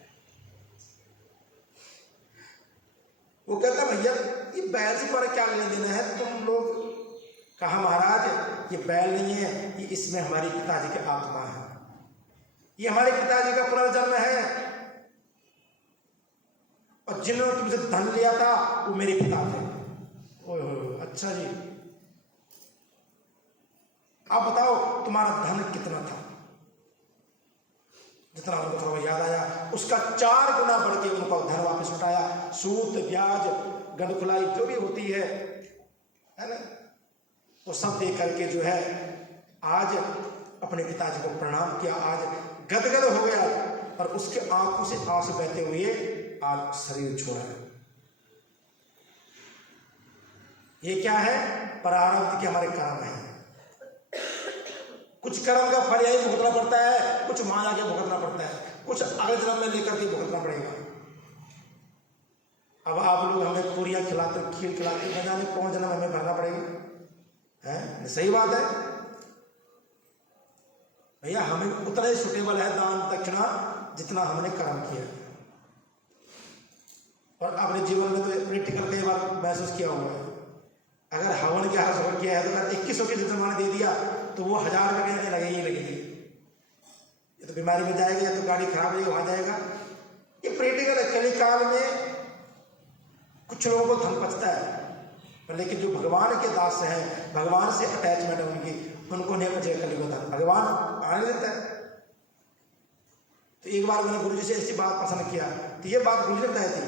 वो कहता भैया ये बैल से तुम्हारा क्या लेना देना है तुम लोग। कहा महाराज ये बैल नहीं है, ये इसमें हमारी पिताजी की आत्मा है, ये हमारे पिताजी का पुनर्जन्म है, और जिन्होंने तुमसे धन लिया था वो मेरे पिता थे। ओह अच्छा जी, आप बताओ तुम्हारा धन कितना था। जितना उनको थोड़ा याद आया उसका 4 गुना बढ़ के उनको धन वापस उठाया। सूद ब्याज गंडखुलाई जो भी होती है ना, वो सब दे करके जो है आज अपने पिताजी को प्रणाम किया। आज गदगद हो गया और उसके आंखों से आंसू बहते हुए आज शरीर छोड़ा। ये क्या है? प्रारब्ध के हमारे कर्म है। कुछ कर्म का फल यही भुगतना पड़ता है, कुछ माया के भुगतना पड़ता है, कुछ अगले जन्म में लेकर के भुगतना पड़ेगा। अब आप लोग हमें पूरियां खिलाते, खीर खिलाते, न जाने कौन जन्म हमें भरना पड़ेगा। है सही बात है भैया, हमें उतना ही सुटेबल है दान दक्षिणा जितना हमने कर्म किया। और अपने जीवन में तो प्रैक्टिकल कई बार महसूस किया हुआ है। अगर हवन के हाथ सफर किया है तो अगर 2100 की जुर्माना दे दिया तो वो 1000 रुपये लगेगी। ये तो बीमारी में जाएगा या तो गाड़ी खराब होगी वहां जाएगा। ये प्रैक्टिकल है। कली काल में कुछ लोगों को धन बचता है, पर लेकिन जो भगवान के दास हैं, भगवान से अटैचमेंट है उनकी, उनको नहीं बचेगा कली को धन, भगवान आने देता है। तो एक बार मैंने गुरु जी से ऐसी बात पसंद किया तो ये बात गुरु जी ने बताई थी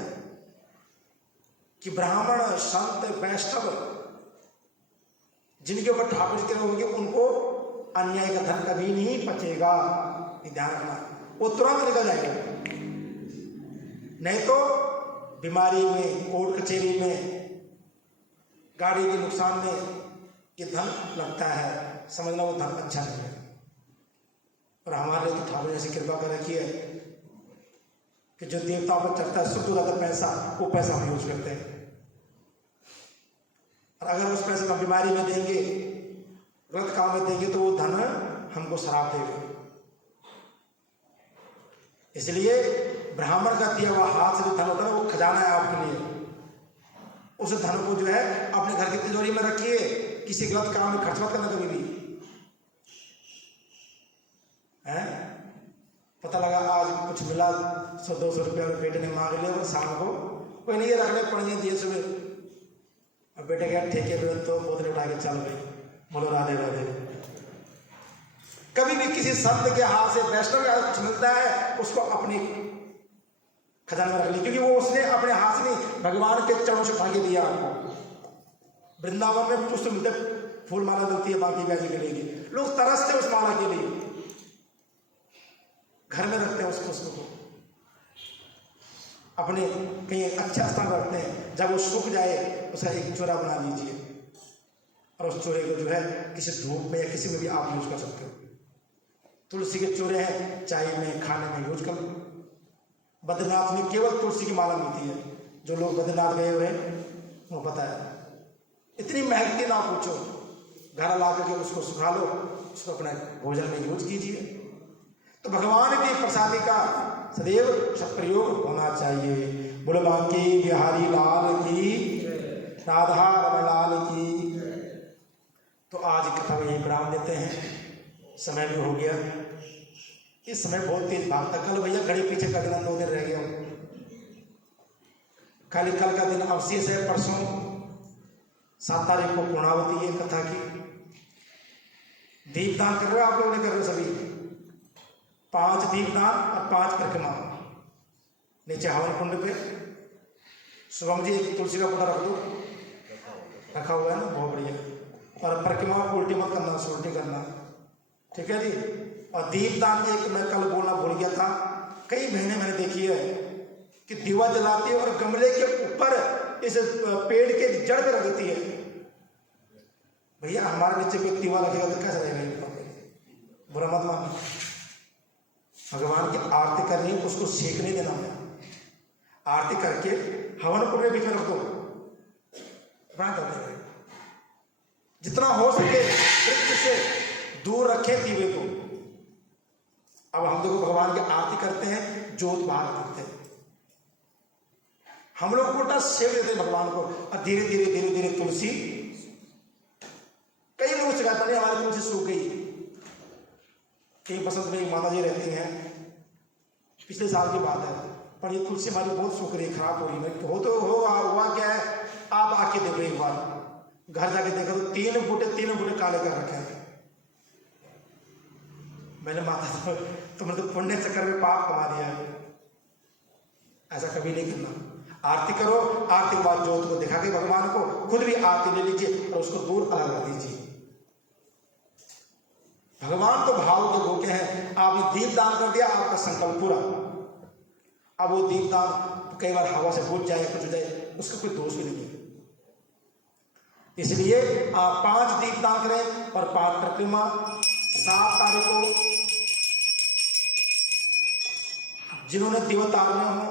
कि ब्राह्मण संत वैष्णव जिनके ऊपर ठाकुर जी के होंगे उनको अन्याय का धन कभी नहीं बचेगा। ध्यान रखना, वो तुरंत निकल जाएगा। नहीं तो बीमारी में, कोर्ट कचहरी में, गाड़ी के नुकसान में ये धन लगता है, समझना वो धन अच्छा नहीं है। और हमारे लिए तो ठाकुर जैसी कृपा कर रखी है कि जो देवताओं पर चलता है शुद्ध होता पैसा, वो पैसा हम यूज करते हैं। और अगर उस पैसे को बीमारी में देंगे, गलत काम में देंगे तो वो धन हमको श्राप देगा। इसलिए ब्राह्मण का दिया हुआ हाथ से जो धन होता है वो खजाना है आपके लिए। उस धन को जो है अपने घर की तिजोरी में रखिए, किसी गलत काम में खर्च मत करना कभी भी। है पता लगा आज कुछ मिला 100-200 रुपया बेटे ने मांग लिया और शाम को कोई नहीं, ये रखने पड़ेंगे दिए सुबह। अब बेटे क्या ठेके पे तो बोतल उठा के चल गई, बोलो राधे राधे। कभी भी किसी संत के हाथ से, वैष्णव के हाथ कुछ मिलता है उसको अपनी खजाने में रख ली, क्योंकि वो उसने अपने हाथ से नहीं, भगवान के चरणों से उठा के दिया आपको। वृंदावन में पुष्प मिलते, फूल माला मिलती है बाकी बैजी के लिए, लोग तरसते उस माला के लिए, घर में रखते हैं उस पुष्प को, अपने कहीं अच्छा स्थान रखते हैं। जब वो सूख जाए उसका एक चोरा बना लीजिए और उस चोरे को जो है किसी धूप में या किसी में भी आप यूज कर सकते हो। तुलसी के चोरे हैं, चाय में, खाने में यूज कर लो। बद्रीनाथ में केवल तुलसी की माला मिलती है, जो लोग बद्रीनाथ गए हुए हैं वो पता है। इतनी महंगी ना पूछो, घर ला करके उसको सुखा लो, उसको अपने भोजन में यूज कीजिए। तो भगवान की प्रसादी का सदैव सत्प्रयोग होना चाहिए। बोलो बांके बिहारी लाल की, राधा रमण लाल की। तो आज कथा में यही विराम देते हैं, समय भी हो गया। इस समय बहुत तेज भागता, कल भैया घड़ी पीछे का दिन 2 दिन रह गया। खाली कल का दिन अवशेष है, परसों 7 तारीख को पूर्णावती है कथा की। दीपदान कर रहे हो आप लोगों ने, कर रहे हो सभी? 5 दीपदान और 5 परिक्रमा नीचे हवन कुंड पे। शुभम जी एक तुलसी का पौधा रख दो, रखा हुआ है ना, बहुत बढ़िया। और परिक्रमा उल्टी मत करना, उल्टी करना, ठीक है जी। और दीपदान एक मैं कल बोलना भूल गया था, कई बहनें मैंने देखी है कि दीवा जलाती है और गमले के ऊपर इस पेड़ के जड़ पे रख देती है। भैया हमारे नीचे कोई दीवा रखेगा तो कैसा रहेगा? बुरा मत मानो, भगवान की आरती करनी, उसको सेकने देना है। आरती करके हवन कुंड बीच में रख दो, जितना हो सके वृक्ष से दूर रखे दीवे को। अब हम देखो भगवान की आरती करते हैं, जोत बाहर रखते हैं, हम लोग उल्टा सेव देते हैं भगवान को। और धीरे धीरे धीरे धीरे तुलसी, कई लोग शिकायत नहीं हमारी तुलसी सूख गई। कई बसंत में माता जी रहती हैं, पिछले साल की बात है, पर ये तुलसी हमारी बहुत सूख रही, खराब हो रही है। हो तो हो, हुआ क्या है, आप आके देखो एक बार, घर जाके देखो तो 3 बूटे काले कर रखे हैं। मैंने माता तुमने तो पुण्य चक्कर में पाप कमा दिया है। ऐसा कभी नहीं करना। आरती करो, आरती के बाद ज्योत को दिखा के भगवान को खुद भी आरती ले लीजिए और उसको दूर अलग रख दीजिए। भगवान तो भाव के भूखे हैं। आपने दीप दान कर दिया, आपका संकल्प पूरा। अब वो दीप दान कई बार हवा से बुझ जाए, कुछ हो जाए, उसका कोई दोष भी नहीं है। इसलिए आप 5 दीप दान करें और 5 परिक्रमा 7 तारीख को जिन्होंने दिवा तारना हो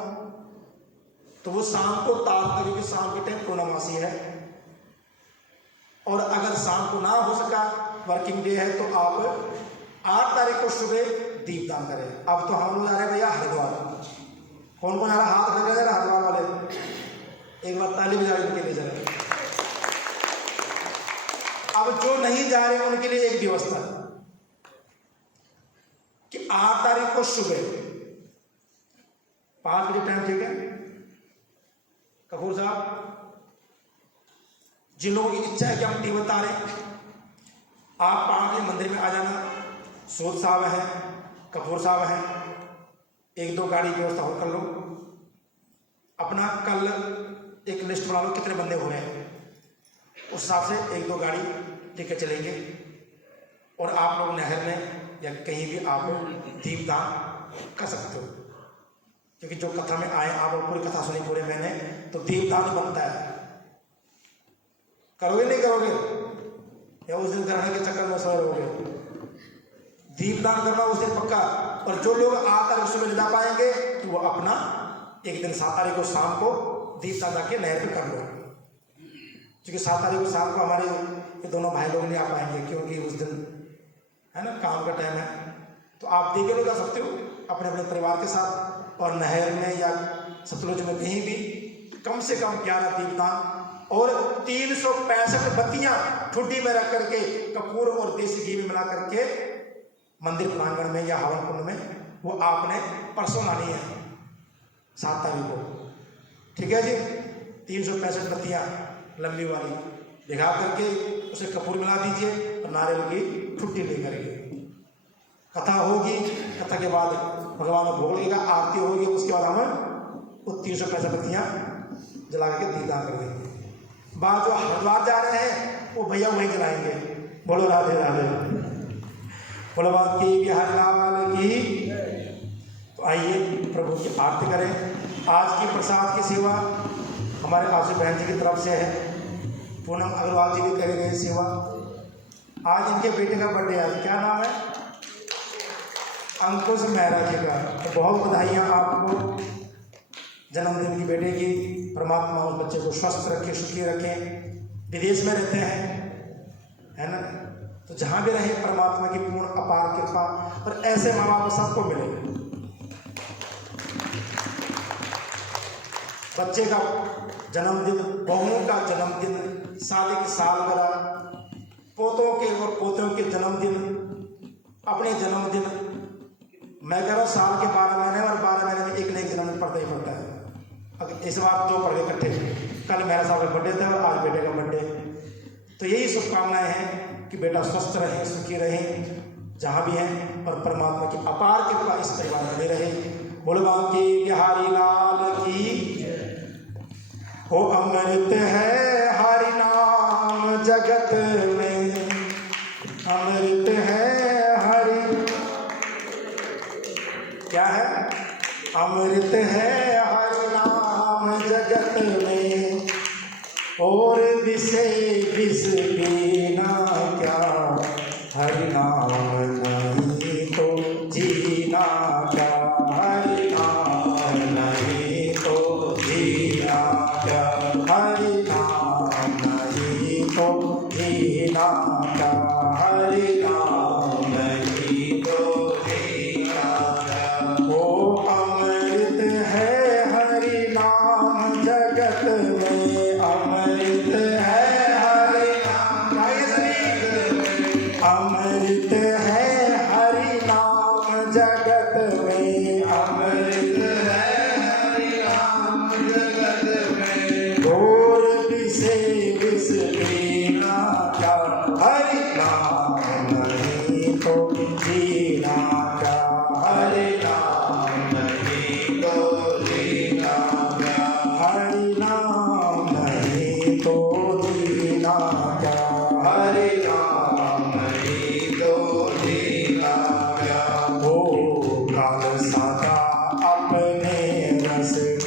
तो वो शाम को तार करें, क्योंकि शाम के टाइम पूर्णमासी है। और अगर शाम को ना हो सका, वर्किंग डे है, तो आप 8 तारीख को सुबह दीप दान करें। अब तो हम लोग जा रहे हैं भैया हरिद्वार। कौन कौन जा रहा? हाथ खड़े कर हरिद्वार वाले, एक बार ताली बजा उनके लिए जरा। अब जो नहीं जा रहे उनके लिए एक व्यवस्था कि 8 तारीख को सुबह 5 बजे टाइम, ठीक है कपूर साहब, जिन लोगों की इच्छा है कि हम दीप तारें, आप 5 बजे मंदिर में आ जाना। सूद साहब हैं, कपूर साहब हैं, 1-2 गाड़ी की व्यवस्था हो कर लो। अपना कल एक लिस्ट बना लो कितने बंदे हो रहे हैं, उस हिसाब से 1-2 गाड़ी लेकर चलेंगे। और आप लोग नहर में या कहीं भी आप दीप दान कर सकते हो, क्योंकि जो कथा में आए, आप लोग पूरी कथा सुनी पूरे महीने, तो दीप दान बनता है। करोगे नहीं करोगे, या उस दिन करने के चक्कर में सोए रहोगे? दीप दान करना उस दिन पक्का। और जो लोग 8 तारीख सुबह ले जा पाएंगे तो वो अपना एक दिन 7 तारीख को शाम को दीप दान जाके नहर पे कर लो, क्योंकि 7 तारीख को शाम को हमारे ये दोनों भाई लोग नहीं आ पाएंगे, क्योंकि उस दिन है ना काम का टाइम है। तो आप देखे लोग जा सकते हो अपने अपने परिवार के साथ, और नहर में या सतलुज में कहीं भी कम से कम 11 दीप दान और 365 बत्तियां ठुड्डी में रख करके कपूर और देसी घी में मिला करके मंदिर प्रांगण में या हवन कुंड में वो आपने परसों लानी है 7 तारीख को, ठीक है जी। 365 बत्तियां लंबी वाली दिखा करके उसे कपूर मिला दीजिए और नारियल की ठुड्डी लेकर के कथा होगी। कथा के बाद भगवान को भोग लगेगा, आरती होगी, उसके बाद हम वो 365 बत्तियां जला करके दीपदान कर देंगे। बाद जो हरिद्वार जा रहे हैं वो भैया वहीं जलाएंगे। बोलो राधे राधे, बोलो बात की बिहार लाल की। तो आइए प्रभु की आरती करें। आज की प्रसाद की सेवा हमारे आशु बहन जी की तरफ से है। पूनम अग्रवाल जी भी करे गए सेवा। आज इनके बेटे का बर्थडे है, क्या नाम है? अंकुश मेहरा जी का। तो बहुत बधाइयाँ आपको जन्मदिन की बेटे की। परमात्मा उस बच्चे को स्वस्थ रखे, सुखी रखे। विदेश में रहते हैं, है ना, तो जहाँ भी रहे परमात्मा की पूर्ण अपार कृपा, और ऐसे माँ बाप सबको मिले। बच्चे का जन्मदिन, बहुओं का जन्मदिन, शादी की सालगिरह, पोतों के और पोतों के जन्मदिन, अपने जन्मदिन, मैं कह रहा हूँ साल के 12 महीने और 12 महीने में एक न एक जन्मदिन पड़ता ही पड़ता है। अगर इस बार 2 पढ़ के इकट्ठे, कल मेरा साहब का बर्थडे था और आज बेटे का बर्थडे। तो यही शुभकामनाएं हैं कि बेटा स्वस्थ रहे, सुखी रहे जहाँ भी हैं, और परमात्मा की अपार कृपा इस परिवार में रहे। बोलबा की बिहारी लाल की। हो अमृत है हरि नाम जगत में, अमृत है हरि, क्या है? अमृत है हरि नाम जगत में, और विषे विष पीना क्या, हरि नाम नहीं तो जीना क्या, हरि नाम नहीं तो जीना क्या, हरि नाम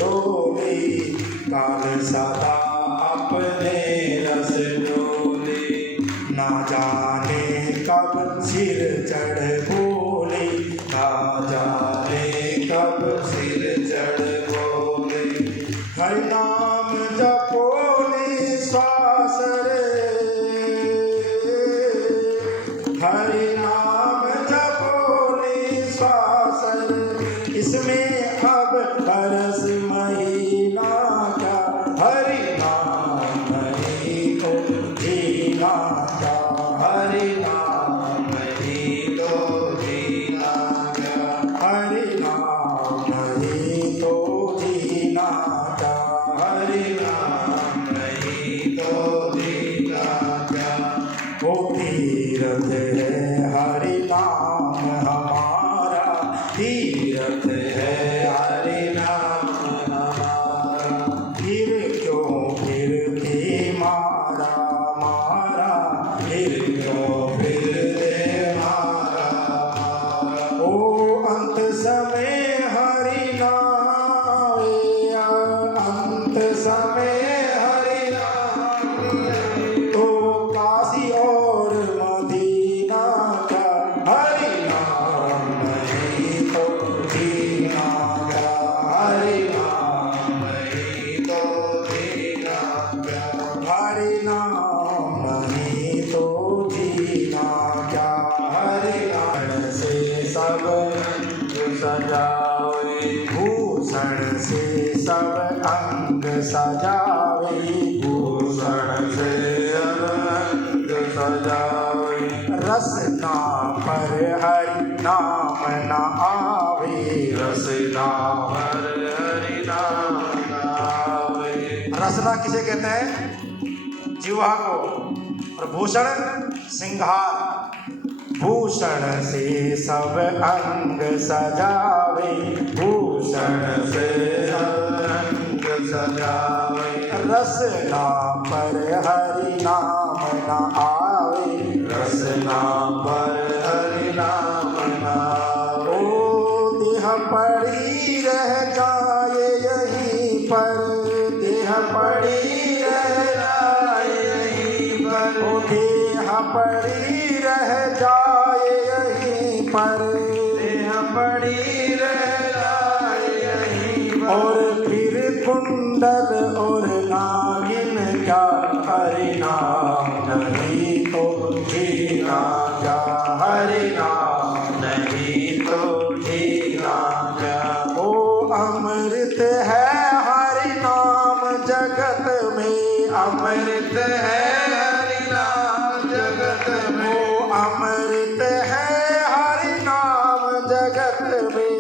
डोली, काल सदा अपने रस डोले, ना जाने कब सिर चढ़ बोले, ना जाने कब सिर चढ़ बोले। हरि नाम जपो निश्वास रे, हरि नाम जपो निश्वास रे, इसमें अब बरस महीना क्या, हरि नाम नहीं तो जीना क्या, हरि नाम नहीं तो जीना क्या, हरि नाम नहीं तो जीना क्या, हरि नाम नहीं तो जीना क्या। वो तीरथ है हरि नाम हमारा, तीरथ है हरि नाम हमारा, फिर क्यों फिर दे मारा मारा, फिर क्यों फिर दे मारा मारा। ओ अंत समय हरि नाम, अंत समय हरि नाम, तो काशी और मदीना का, हरि नाम नहीं तो जीना क्या, हरि नाम नहीं तो जीना क्या, हरि नाम नहीं तो जीना क्या, हरि नाम से सब सजावे, भूषण से सब अंग सजावे, भूषण से अंग सजावे, रसना पर हरि नाम न आवे, रसना पर हरि नाम न आवे। रसना किसे कहते हैं? जीवा को। और भूषण सिंगार, भूषण से सब अंग सजावे, भूषण से सब अंग सजावे, रसना पर हरि नाम न आवे, रसना पर हरि नाम न आवे। ओ देह पड़ी रह जाए यहीं पर, देह पड़ी रह जाए यहीं पर, ओ देह पड़ी रह जाए यहीं पर, देह पड़ी रह जाए यहीं पर। और फिर कुंडल और नागिन क्या, हरि नाम नहीं तो जीना क्या, हरि नाम नहीं तो जीना क्या। ओ अमृत है हरि नाम जगत में, अमृत है हरि नाम जगत में, ओ अमृत है हरि नाम जगत में,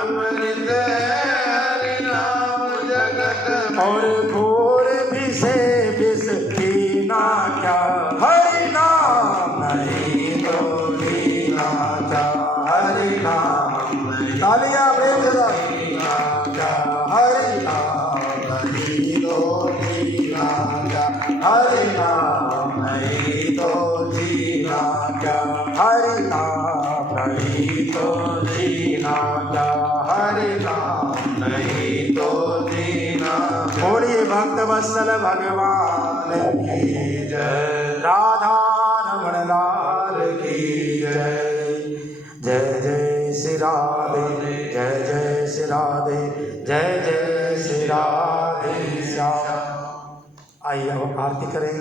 अमृत है हरि नाम जगत में। और घोर भी से विष पीना क्या, हरि नाम नहीं तो जीना क्या, हरि नाम नहीं, तालियां बजा जीना क्या, हरि नाम नहीं तो जीना क्या, हरि नाम नहीं तो जीना क्या, हरि नाम नहीं तो जीना क्या, हरि नाम नहीं तो जीना। बोलिए भक्त वत्सल भगवान की जय, राधा रमण लाल की जय, जय जय श्री राधे, जय जय श्री राधे, जय जय श्री राधे श्याम। आइए अब आरती करें।